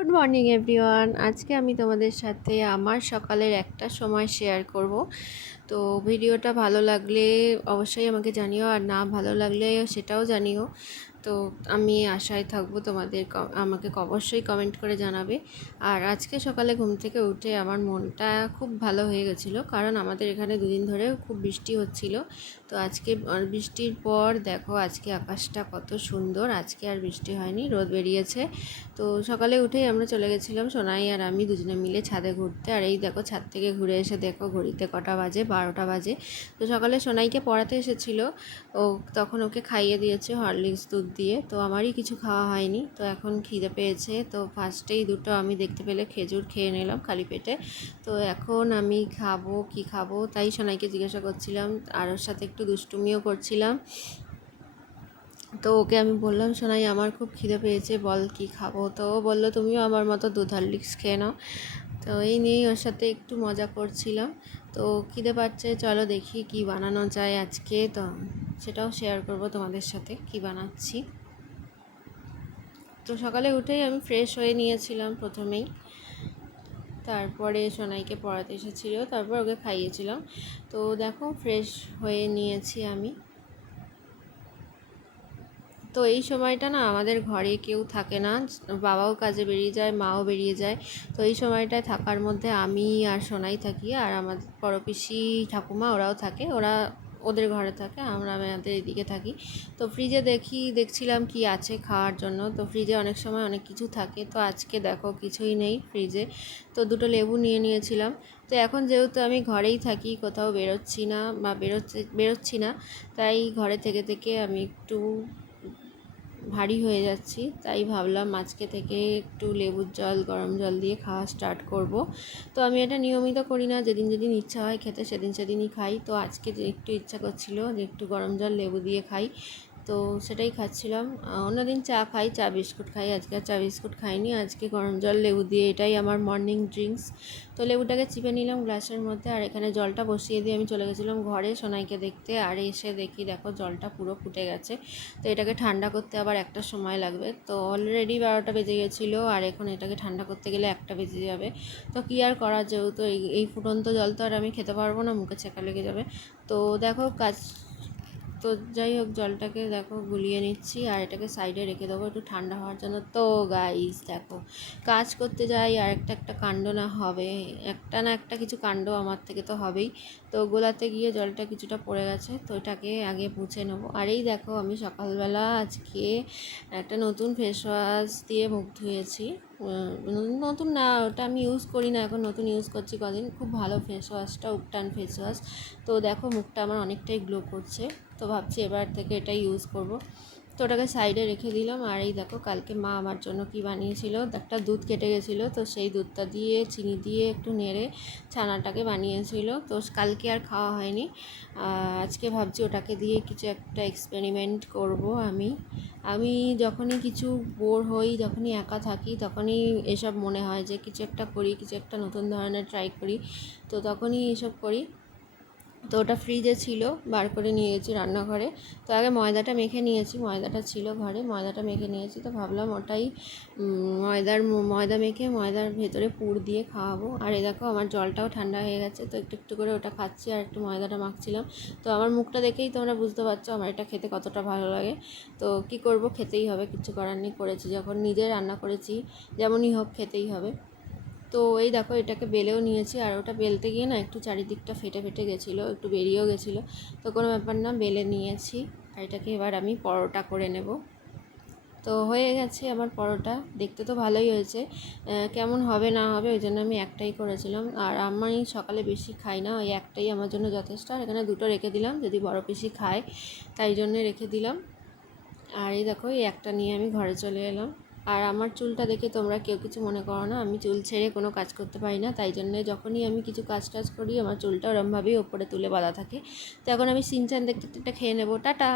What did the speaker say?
Good morning everyone. আজকে আমি তোমাদের সাথে আমার সকালের একটা সময় শেয়ার করব। তো ভিডিওটা ভালো লাগলে অবশ্যই আমাকে জানিও, আর না ভালো লাগলে সেটাও জানিও। তো আমি আশায় থাকবো তোমাদের আমাকে অবশ্যই কমেন্ট করে জানাবে। আর আজকে সকালে ঘুম থেকে উঠে আমার মনটা খুব ভালো হয়ে গেছিলো, কারণ আমাদের এখানে দুদিন ধরে খুব বৃষ্টি হচ্ছিল। তো আজকে বৃষ্টির পর দেখো আজকে আকাশটা কত সুন্দর। আজকে আর বৃষ্টি হয়নি, রোদ বেরিয়েছে। তো সকালে উঠেই আমরা চলে গেছিলাম সোনাই আর আমি দুজনে মিলে ছাদে ঘুরতে। আর এই দেখো ছাদ থেকে ঘুরে এসে দেখো ঘড়িতে কটা বাজে, 12টা বাজে। তো সকালে সোনাইকে পড়াতে এসেছিলো, ও তখন ওকে খাইয়ে দিয়েছে হরলিক্স দুধ দিয়ে। তো আমারই কিছু খাওয়া হয়নি, তো এখন খিদে পেয়েছে। তো ফার্স্টেই দুটো আমি দেখতে পেলে খেজুর খেয়ে নিলাম খালি পেটে। তো এখন আমি খাবো কি খাবো তাই সোনাইকে জিজ্ঞাসা করছিলাম, আর ওর সাথে একটু দুষ্টুমিও করছিলাম। তো ওকে আমি বললাম, সোনাই আমার খুব খিদে পেয়েছে, বল কি খাবো। তো ও বললো তুমিও আমার মতো দুধ হরলিক্স খেয়ে নাও। তো এই নিয়েই ওর সাথে একটু মজা করছিলাম। তো খিদে পাচ্ছে, চলো দেখি কি বানানো যায় আজকে। তো সেটাও শেয়ার করব তোমাদের সাথে কি বানাচ্ছি। তো সকালে উঠেই আমি ফ্রেশ হয়ে নিয়েছিলাম প্রথমেই, তারপরে সোনাইকে পড়াতে এসেছিলো, তারপর ওকে খাইয়েছিলাম। তো দেখো ফ্রেশ হয়ে নিয়েছি আমি। তো এই সময়টা না আমাদের ঘরে কেউ থাকে না, বাবাও কাজে বেরিয়ে যায়, মাও বেরিয়ে যায়। তো এই সময়টায় থাকার মধ্যে আমি আর সোনাই থাকি, আর আমার বড় পিসি ঠাকুমা ওরাও থাকে, ওরা ওদের ঘরে থাকে, আমরা আমাদের এদিকে থাকি। তো ফ্রিজে দেখছিলাম কি আছে খাওয়ার জন্য। তো ফ্রিজে অনেক সময় অনেক কিছু থাকে, তো আজকে দেখো কিছুই নেই ফ্রিজে। তো দুটো লেবু নিয়ে নিয়েছিলাম। তো এখন যেহেতু আমি ঘরেই থাকি, কোথাও বেরোচ্ছি না বা বেরোচ্ছি না, তাই ঘরে থেকে থেকে আমি একটু ভারী হয়ে যাচ্ছি, তাই ভাবলাম আজকে থেকে একটু লেবুর জল গরম জল দিয়ে খাওয়া স্টার্ট করব। তো আমি এটা নিয়মিত করি না, যেদিন যেদিন ইচ্ছা হয় খেতে সেদিনই খাই। তো আজকে যে একটু ইচ্ছা করছিল যে একটু গরম জল লেবু দিয়ে খাই, তো সেটাই খাচ্ছিলাম। অন্যদিন চা খাই, চা বিস্কুট খাই, আজকে আর চা বিস্কুট খাইনি, আজকে গরম জল লেবু দিয়ে, এটাই আমার মর্নিং ড্রিঙ্কস। তো লেবুটাকে চিপে নিলাম গ্লাসের মধ্যে, আর এখানে জলটা বসিয়ে দিয়ে আমি চলে গেছিলাম ঘরে সোনাইকে দেখতে। আর এসে দেখি দেখো জলটা পুরো ফুটে গেছে। তো এটাকে ঠান্ডা করতে আবার একটা সময় লাগবে। তো অলরেডি 12টা বেজে গেছিলো, আর এখন এটাকে ঠান্ডা করতে গেলে 1টা বেজে যাবে। তো কী আর করা, যেহেতু এই ফুটন্ত জল তো আর আমি খেতে পারবো না, মুখে ছেঁকা লেগে যাবে। তো দেখো কাজ, তো যাই হোক জলটাকে দেখো গুলিয়ে নিচ্ছি, আর এটাকে সাইডে রেখে দেবো একটু ঠান্ডা হওয়ার জন্য। তো গাইস দেখো কাজ করতে যাই আর একটা কাণ্ড না হবে, একটা না একটা কিছু কাণ্ড আমার থেকে তো হবেই। তো গোলাতে গিয়ে জলটা কিছুটা পড়ে গেছে, তো এটাকে আগে মুছে নেবো। আর এই দেখো আমি সকালবেলা আজকে একটা নতুন ফেস ওয়াশ দিয়ে মুখ ধুয়েছি। নতুন না, ওটা আমি ইউজ করি না এখন, নতুন ইউজ করছি কদিন। খুব ভালো ফেস ওয়াশটা, উপটান ফেস ওয়াশ। তো দেখো মুখটা আমার অনেকটাই গ্লো করছে, তো ভাবছি এবার থেকে এটাই ইউজ করব। তো ওটাকে সাইডে রেখে দিলাম। আর এই দেখো কালকে মা আমার জন্য কি বানিয়েছিল, একটা দুধ কেটে গেছিলো, তো সেই দুধটা দিয়ে চিনি দিয়ে একটু নেড়ে ছানাটাকে বানিয়েছিল। তো কালকে আর খাওয়া হয়নি, আজকে ভাবছি ওটাকে দিয়ে কিছু একটা এক্সপেরিমেন্ট করব। আমি যখনই কিছু বোর হই, যখনই একা থাকি, তখনই এসব মনে হয় যে কিছু একটা করি, কিছু একটা নতুন ধরনের ট্রাই করি, তো তখনই এসব করি। তো ওটা ফ্রিজে ছিল, বার করে নিয়ে গেছি রান্নাঘরে। তো আগে ময়দাটা মেখে নিয়েছি, ময়দাটা ছিল ঘরে, ময়দাটা মেখে নিয়েছি। তো ভাবলাম ওটাই ময়দা মেখে ময়দার ভেতরে পুর দিয়ে খাওয়াবো। আর এই দেখো আমার জলটাও ঠান্ডা হয়ে গেছে, তো একটু একটু করে ওটা খাচ্ছি আর একটু ময়দাটা মাখছিলাম। তো আমার মুখটা দেখেই তোমরা বুঝতে পারছো আমার এটা খেতে কতটা ভালো লাগে। তো কি করব, খেতেই হবে, কিছু করার নেই, করেছি যখন, নিজে রান্না করেছি, যেমনই হোক খেতেই হবে। তো এই দেখো এটাকে বেলেও নিয়েছি, আর ওটা বেলতে গিয়ে না একটু চারিদিকটা ফেটে ফেটে গেছিলো, একটু বেরিয়েও গেছিলো। তো কোনো ব্যাপার না, বেলে নিয়েছি। আর এটাকে এবার আমি পরোটা করে নেব। তো হয়ে গেছে আমার পরোটা, দেখতে তো ভালোই হয়েছে, কেমন হবে না হবে ওই জন্য আমি একটাই করেছিলাম। আর আমি সকালে বেশি খাই না, ওই একটাই আমার জন্য যথেষ্ট। আর এখানে দুটো রেখে দিলাম, যদি বড় পিসি খায় তাই জন্যে রেখে দিলাম। আর এই দেখো এই একটা নিয়ে আমি ঘরে চলে এলাম। আর আমার চুলটা দেখে তোমরা কেউ কিছু মনে করো না, আমি চুল ছেড়ে কোনো কাজ করতে পারি না, তাই জন্যে যখনই আমি কিছু কাজ করি আমার চুলটা ওরমভাবেই ওপরে তুলে বাঁধা থাকে। তো এখন আমি সিনচান দেখতে দেখতে খেয়ে নেবো, টাটা।